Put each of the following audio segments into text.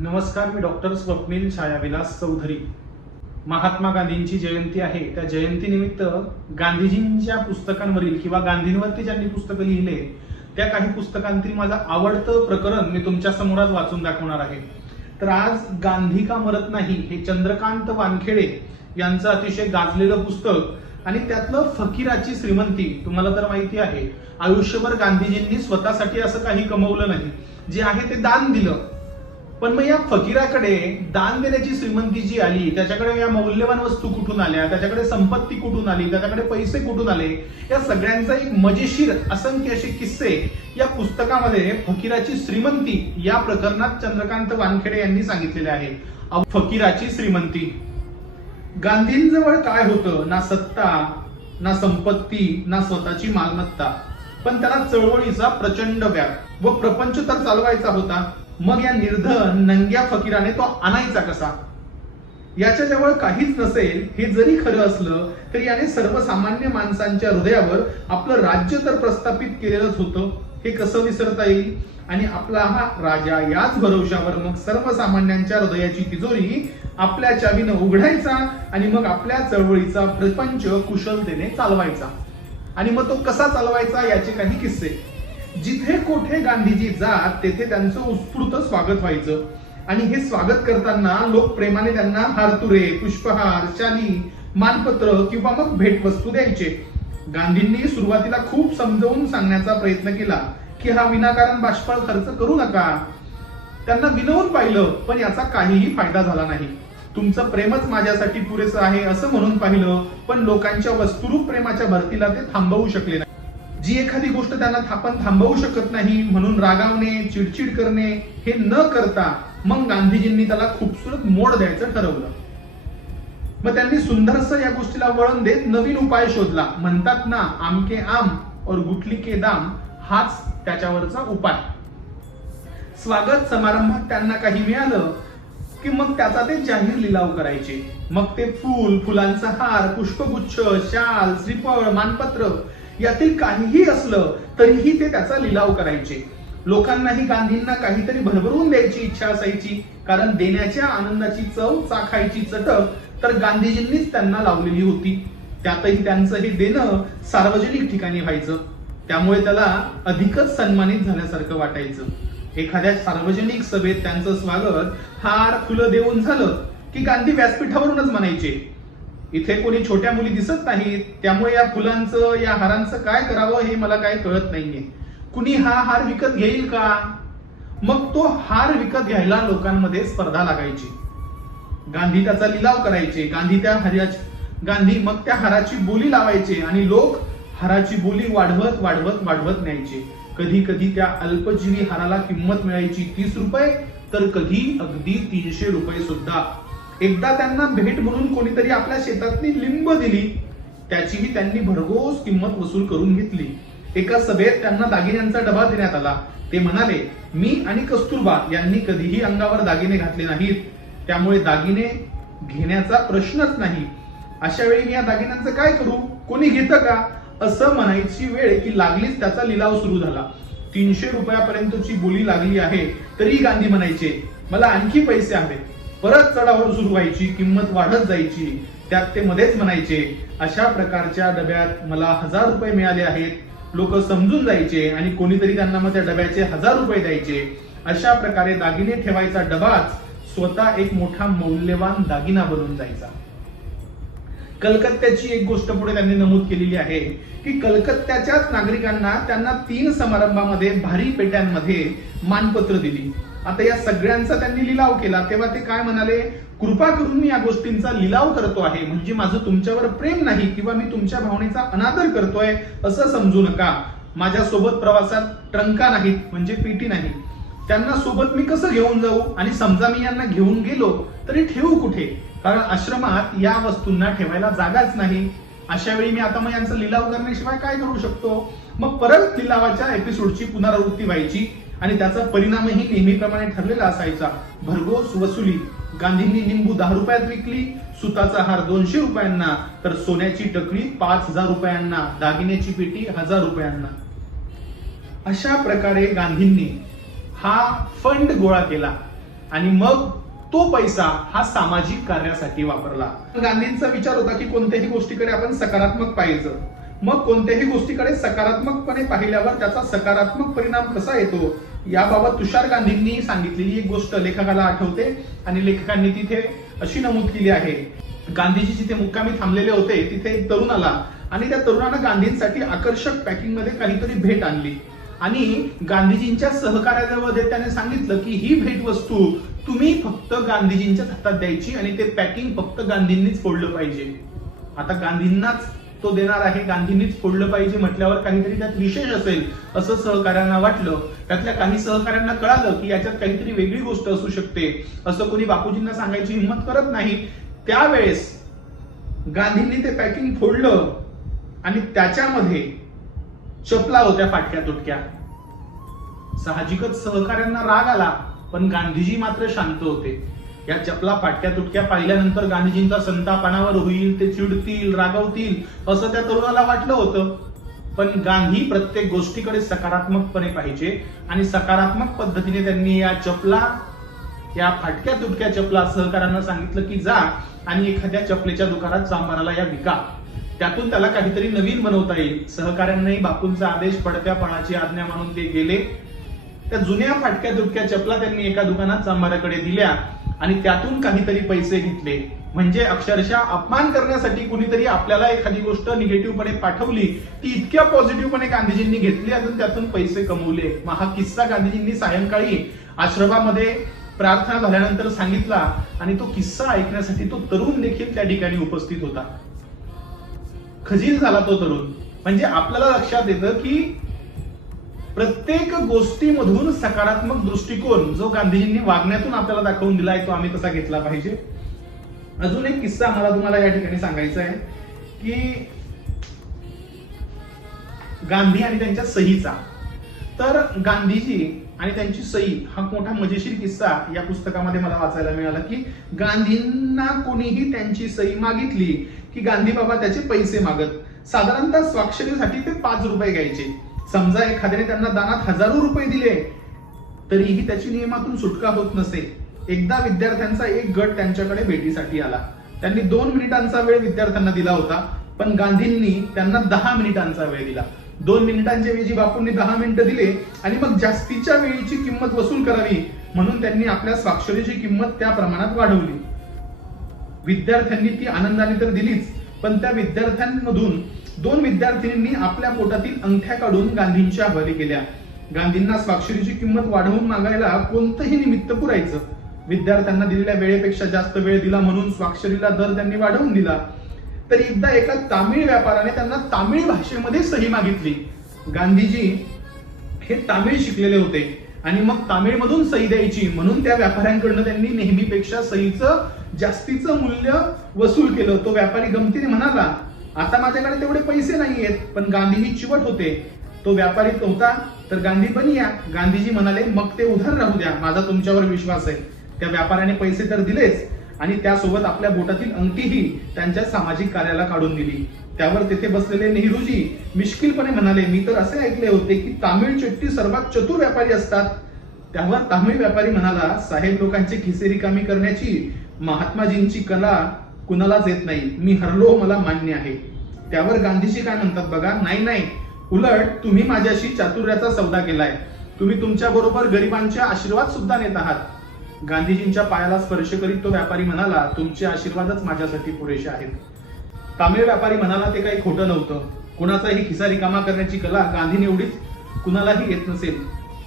नमस्कार मी डॉक्टर स्वप्नील छायाविलास चौधरी. महात्मा गांधींची जयंती आहे. त्या जयंतीनिमित्त गांधीजींच्या पुस्तकांवरील किंवा गांधींवरती ज्यांनी पुस्तकं लिहिले त्या काही पुस्तकांतील माझं आवडतं प्रकरण मी तुमच्यासमोर आज वाचून दाखवणार आहे. तर आज गांधी का मरत नाही हे चंद्रकांत वानखेडे यांचं अतिशय गाजलेलं पुस्तक आणि त्यातलं फकीराची श्रीमंती तुम्हाला तर माहिती आहे. आयुष्यभर गांधीजींनी स्वतःसाठी असं काही कमवलं नाही. जे आहे ते दान दिलं. पण मग या फकीराकडे दान देण्याची श्रीमंती जी आली त्याच्याकडे या मौल्यवान वस्तू कुठून आल्या त्याच्याकडे संपत्ती कुठून आली त्याच्याकडे पैसे कुठून आले या सगळ्यांचा एक मजेशीर असंख्य असे किस्से या पुस्तकामध्ये फकीराची श्रीमंती या प्रकरणात चंद्रकांत वानखेडे यांनी सांगितलेले आहे. फकीराची श्रीमंती. गांधींजवळ काय होतं? ना सत्ता ना संपत्ती ना स्वतःची मालमत्ता. पण त्याला चळवळीचा प्रचंड व्याप. व प्रपंच तर चालवायचा होता. मग या निर्धन नंग्या फकीराने तो आणायचा कसा? याच्या जवळ काहीच नसेल हे जरी खरं असलं तरी याने सर्वसामान्य माणसांच्या हृदयावर आपलं राज्य तर प्रस्थापित केलेलंच होतं. हे कसं विसरता येईल? आणि आपला हा राजा याच भरोशावर मग सर्वसामान्यांच्या हृदयाची तिजोरी आपल्या चावीनं उघडायचा आणि मग आपल्या चळवळीचा प्रपंच कुशलतेने चालवायचा. आणि मग तो कसा चालवायचा याचे काही किस्से. जिथे कोठे गांधीजी जात तेथे त्यांचं उत्स्फूर्त स्वागत व्हायचं. आणि हे स्वागत करताना लोक प्रेमाने त्यांना हारतुरे पुष्पहार शाली मानपत्र किंवा मग भेटवस्तू द्यायचे. गांधींनी सुरुवातीला खूप समजावून सांगण्याचा प्रयत्न केला की हा विनाकारण बाष्पळ खर्च करू नका. त्यांना विनवून पाहिलं पण याचा काहीही फायदा झाला नाही. तुमचं प्रेमच माझ्यासाठी पुरेसं आहे असं म्हणून पाहिलं पण लोकांच्या वस्तुरूप प्रेमाच्या भरतीला ते थांबवू शकले नाही. जी एखादी गोष्ट त्यांना आपण थांबवू शकत नाही म्हणून रागावणे चिडचिड करणे हे न करता मग गांधीजींनी त्याला खूपसूरत मोड द्यायचं ठरवलं. मग त्यांनी सुंदरस या गोष्टीला वळण देत नवीन उपाय शोधला. म्हणतात ना आमके आम और गुटली के दाम हाच त्याच्यावरचा उपाय. स्वागत समारंभात त्यांना काही मिळालं की मग त्याचा ते जाहीर लिलाव करायचे. मग ते फूल फुलांचा हार पुष्पगुच्छ शाल श्रीफळ मानपत्र यातील काहीही असलं तरीही ते त्याचा लिलाव करायचे. लोकांनाही गांधींना काहीतरी भरभरून द्यायची इच्छा असायची. कारण देण्याच्या आनंदाची चव चाखायची चटक तर गांधीजींनीच त्यांना लावलेली होती. त्यातही त्यांचं हे देणं सार्वजनिक ठिकाणी व्हायचं. त्यामुळे त्याला अधिकच सन्मानित झाल्यासारखं वाटायचं. एखाद्या सार्वजनिक सभेत त्यांचं स्वागत हार फुलं देऊन झालं की गांधी व्यासपीठावरूनच म्हणायचे. इथे कोणी छोट्या मुली दिसत नाहीत त्यामुळे या फुलांचं या हारांचं काय करावं हे मला काय कळत नाहीये. कुणी हा हार विकत घेईल का? मग तो हार विकत घ्यायला लोकांमध्ये स्पर्धा लागायची. गांधी त्याचा लिलाव करायचे गांधी त्या हऱ्याची गांधी मग त्या हाराची बोली लावायचे आणि लोक हाराची बोली वाढवत वाढवत वाढवत न्यायचे. कधी कधी त्या अल्पजीवी हाराला किंमत मिळायची तीस रुपये तर कधी अगदी तीनशे रुपये सुद्धा. एकदा त्यांना भेट म्हणून कोणीतरी आपल्या शेतातली लिंब दिली त्याचीही त्यांनी भरघोस किंमत वसूल करून घेतली. एका सभेत त्यांना दागिन्यांचा डबा देण्यात आला. ते म्हणाले मी आणि कस्तुरबा यांनी कधीही अंगावर दागिने घातले नाहीत. त्यामुळे दागिने घेण्याचा प्रश्नच नाही. अशा वेळी मी या दागिन्यांचं काय करू? कोणी घेतं का? असं म्हणायची वेळ की लागलीच त्याचा लिलाव सुरू झाला. तीनशे रुपयापर्यंतची बोली लागली आहे तरी गांधी म्हणायचे. मला आणखी पैसे हवे परत चढावड सुरू व्हायची किंमत वाढत जायची त्यात ते मध्येच म्हणायचे अशा प्रकारच्या डब्यात मला हजार रुपये मिळाले आहेत. लोक समजून जायचे आणि कोणीतरी त्यांना मग त्या डब्याचे हजार रुपये द्यायचे. अशा प्रकारे दागिने ठेवायचा डबाच स्वतः एक मोठा मौल्यवान दागिना बनून जायचा. कलकत्त्याची एक गोष्ट पुढे त्यांनी नमूद केलेली आहे की कलकत्त्याच्याच नागरिकांना त्यांना तीन समारंभामध्ये भारी पेट्यांमध्ये मानपत्र दिली. आता या सगळ्यांचा त्यांनी लिलाव केला. तेव्हा ते काय म्हणाले? कृपा करून मी या गोष्टींचा लिलाव करतो आहे. म्हणजे माझं तुमच्यावर प्रेम नाही किंवा मी तुमच्या भावनेचा अनादर करतोय असं समजू नका. माझ्यासोबत प्रवासात ट्रंका नाहीत म्हणजे पेटी नाही. त्यांना सोबत मी कसं घेऊन जाऊ? आणि समजा मी यांना घेऊन गेलो तरी ठेवू कुठे? कारण आश्रमात या वस्तूंना ठेवायला जागाच नाही. अशा वेळी मी आता मग यांचा लिलाव करण्याशिवाय काय करू शकतो? मग परत लिलावाच्या एपिसोडची पुनरावृत्ती व्हायची. आणि त्याचा परिणामही नेहमीप्रमाणे ठरलेला असायचा. भरघोस वसुली गांधींनी लिंबू दहा रुपयात विकली सुताचा हार दोनशे रुपयांना तर सोन्याची टकरी पाच हजार रुपयांना दागिन्याची पेटी हजार रुपयांना. अशा प्रकारे गांधींनी हा फंड गोळा केला आणि मग तो पैसा हा सामाजिक कार्यासाठी वापरला. गांधींचा विचार होता की कोणत्याही गोष्टीकडे आपण सकारात्मक पाहायचं. मग कोणत्याही गोष्टीकडे सकारात्मकपणे पाहिल्यावर त्याचा सकारात्मक परिणाम कसा येतो? याबाबत तुषार गांधींनी सांगितलेली एक गोष्ट लेखकाला आठवते आणि लेखकांनी तिथे अशी नमूद केली आहे. गांधीजी जिथे मुक्कामी थांबलेले होते तिथे एक तरुण आला आणि त्या तरुणानं गांधींसाठी आकर्षक पॅकिंगमध्ये काहीतरी भेट आणली. आणि गांधीजींच्या सहकार्यामध्ये त्याने सांगितलं की ही भेट वस्तू तुम्ही फक्त गांधीजींच्या हातात द्यायची आणि ते पॅकिंग फक्त गांधींनीच फोडलं पाहिजे. आता गांधींनाच तो देणार आहे. गांधींनीच फोडलं पाहिजे म्हटल्यावर काहीतरी त्यात विशेष असेल असं सहकार्यांना वाटलं. त्यातल्या काही सहकार्यांना कळालं की याच्यात काहीतरी वेगळी गोष्ट असू शकते. असं कोणी बापूजींना सांगायची हिंमत करत नाही. त्यावेळेस गांधींनी ते पॅकिंग फोडलं आणि त्याच्यामध्ये चपला होत्या फाटक्या तुटक्या. साहजिकच सहकार्यांना राग आला पण गांधीजी मात्र शांत होते. या चपला फाटक्या तुटक्या पाहिल्यानंतर गांधीजींचा संतापनावर होईल ते चिडतील रागवतील असं त्या तरुणाला वाटलं होतं. पण गांधी प्रत्येक गोष्टीकडे सकारात्मकपणे पाहिजे आणि सकारात्मक पद्धतीने त्यांनी या चपला या फाटक्या तुटक्या चपला सहकाऱ्यांना सांगितलं की जा आणि एखाद्या चपलेच्या दुकानात चांबाराला या विका. त्यातून त्याला काहीतरी नवीन बनवता येईल. सहकाऱ्यांनाही बापूंचा आदेश पडत्या पणाची आज्ञा मानून ते गेले. त्या जुन्या फाटक्या तुटक्या चपला त्यांनी एका दुकानात चांबाराकडे दिल्या. आणि त्यातून काहीतरी पैसे घेतले. म्हणजे अक्षरशः अपमान करण्यासाठी कुणीतरी आपल्याला एखादी गोष्ट निगेटिव्हपणे पाठवली ती इतक्या पॉझिटिव्हपणे गांधीजींनी घेतली अजून त्यातून पैसे कमवले. मग हा किस्सा गांधीजींनी सायंकाळी आश्रमामध्ये प्रार्थना झाल्यानंतर सांगितला आणि तो किस्सा ऐकण्यासाठी तो तरुण देखील त्या ठिकाणी उपस्थित होता. खजील झाला तो तरुण. म्हणजे आपल्याला लक्षात येतं की प्रत्येक गोष्टीमधून सकारात्मक दृष्टिकोन जो गांधीजींनी वागण्यातून आपल्याला दाखवून दिलाय तो आम्ही तसा घेतला पाहिजे. अजून एक किस्सा मला तुम्हाला या ठिकाणी सांगायचा आहे की गांधी आणि त्यांच्या सहीचा. तर गांधीजी आणि त्यांची सही हा मोठा मजेशीर किस्सा या पुस्तकामध्ये मला वाचायला मिळाला की गांधींना कोणीही त्यांची सही मागितली की गांधी बाबा त्याचे पैसे मागत. साधारणतः स्वाक्षरीसाठी ते पाच रुपये घ्यायचे. समजा एखाद्याने त्यांना दानात हजारो रुपये दिले तरीही त्याची नियमातून सुटका होत नसे. एकदा विद्यार्थ्यांचा एक गट त्यांच्याकडे भेटीसाठी आला. त्यांनी दोन मिनिटांचा वेळ विद्यार्थ्यांना दिला होता पण गांधींनी त्यांना दहा मिनिटांचा वेळ दिला. दोन मिनिटांच्या वेळी बापूंनी दहा मिनिटं दिले आणि मग जास्तीच्या वेळेची किंमत वसूल करावी म्हणून त्यांनी आपल्या स्वाक्षरीची किंमत त्या प्रमाणात वाढवली. विद्यार्थ्यांनी ती आनंदाने तर दिलीच पण त्या विद्यार्थ्यांमधून दोन विद्यार्थिनींनी आपल्या पोटातील अंगठ्या काढून गांधींच्या हवाली केल्या. गांधींना स्वाक्षरीची किंमत वाढवून मागायला कोणतंही निमित्त पुरायचं. विद्यार्थ्यांना दिलेल्या वेळेपेक्षा जास्त वेळ दिला म्हणून स्वाक्षरीला दर त्यांनी वाढवून दिला. तर एकदा एका तामिळ व्यापाराने त्यांना तामिळ भाषेमध्ये सही मागितली. गांधीजी हे तामिळ शिकलेले होते आणि मग तामिळमधून सही द्यायची म्हणून त्या व्यापाऱ्यांकडनं त्यांनी नेहमीपेक्षा सहीचं जास्तीचं मूल्य वसूल केलं. तो व्यापारी गमतीने म्हणाला आता माझ्याकडे तेवढे पैसे नाही आहेत पण गांधीजी चिवट होते. तो व्यापारी होता तर गांधी पण या गांधीजी म्हणाले मग ते उधार राहू द्या माझा तुमच्यावर विश्वास आहे. त्या व्यापाऱ्याने पैसे तर दिलेच आणि त्यासोबत आपल्या बोटातील अंगठीही त्यांच्या सामाजिक कार्याला काढून दिली. त्यावर तेथे बसलेले नेहरूजी मिश्किलपणे म्हणाले मी तर असे ऐकले होते की तामिळ चेट्टी सर्वात चतुर व्यापारी असतात. त्यावर तामिळ व्यापारी म्हणाला साहेब लोकांचे खिसे रिकामी करण्याची महात्माजींची कला कुणालाच येत नाही. मी हरलो मला मान्य आहे. त्यावर गांधीजी काय म्हणतात बघा? नाही नाही. उलट तुम्ही माझ्याशी चातुर्याचा सौदा केलाय. तुम्ही तुमच्या बरोबर गरिबांचे आशीर्वाद सुद्धा नेत आहात. गांधीजींच्या पायाला स्पर्श करीत तो व्यापारी म्हणाला तुमचे आशीर्वादच माझ्यासाठी पुरेसे आहेत. तामिळ व्यापारी म्हणाला ते काही खोटं नव्हतं. कुणाचाही खिसा रिकामा करण्याची कला गांधीने एवढीच कुणालाही येत नसेल.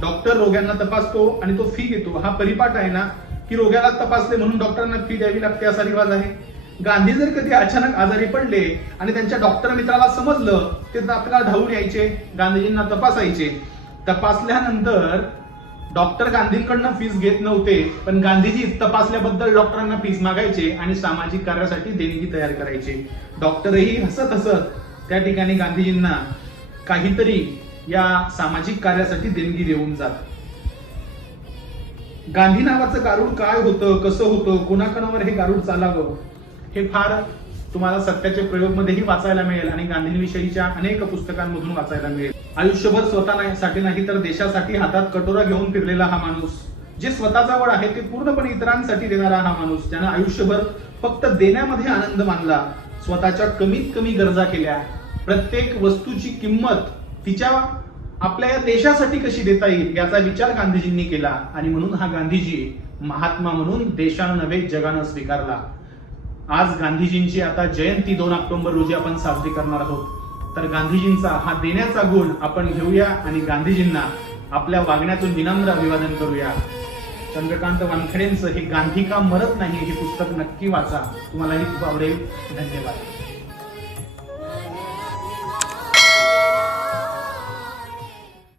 डॉक्टर रोग्यांना तपासतो आणि तो फी घेतो. हा परिपाठ आहे ना की रोग्याला तपासले म्हणून डॉक्टरांना फी द्यावी लागते असा रिवाज आहे? गांधी जर कधी अचानक आजारी पडले आणि त्यांच्या डॉक्टर मित्राला समजलं ते आपल्याला धावून यायचे गांधीजींना तपासायचे. तपासल्यानंतर डॉक्टर गांधींकडनं फीस घेत नव्हते पण गांधीजी तपासल्याबद्दल डॉक्टरांना फीस मागायचे आणि सामाजिक कार्यासाठी देणगी तयार करायचे. डॉक्टरही हसत हसत त्या ठिकाणी गांधीजींना काहीतरी या सामाजिक कार्यासाठी देणगी देऊन जात. गांधी नावाचं गारुड काय होतं कसं होतं कोणाकोणावर हे गारुड चालावं? हे फार तुम्हाला सत्याचे प्रयोग मध्येही वाचायला मिळेल आणि गांधींविषयीच्या अनेक पुस्तकांमधून वाचायला मिळेल. आयुष्यभर स्वतःसाठी नाही तर देशासाठी हातात कटोरा घेऊन फिरलेला हा माणूस जे स्वतःचा वड आहे ते पूर्णपणे इतरांसाठी देणारा हा माणूस ज्यानं आयुष्यभर फक्त देण्यामध्ये आनंद मानला स्वतःच्या कमीत कमी गरजा केल्या. प्रत्येक वस्तूची किंमत तिच्या आपल्या या देशासाठी कशी देता येईल याचा विचार गांधीजींनी केला. आणि म्हणून हा गांधीजी महात्मा म्हणून देशानं नव्हे जगानं स्वीकारला. आज गांधीजींची आता जयंती दोन ऑक्टोबर रोजी आपण साजरी करणार आहोत. तर गांधीजींचा हा देण्याचा गुण आपण घेऊया आणि गांधीजींना आपल्या वागण्यातून विनम्र अभिवादन करूया. चंद्रकांत वानखेडेंचं हे गांधी का मरत नाही हे पुस्तक नक्की वाचा. तुम्हालाही खूप आवडेल. धन्यवाद.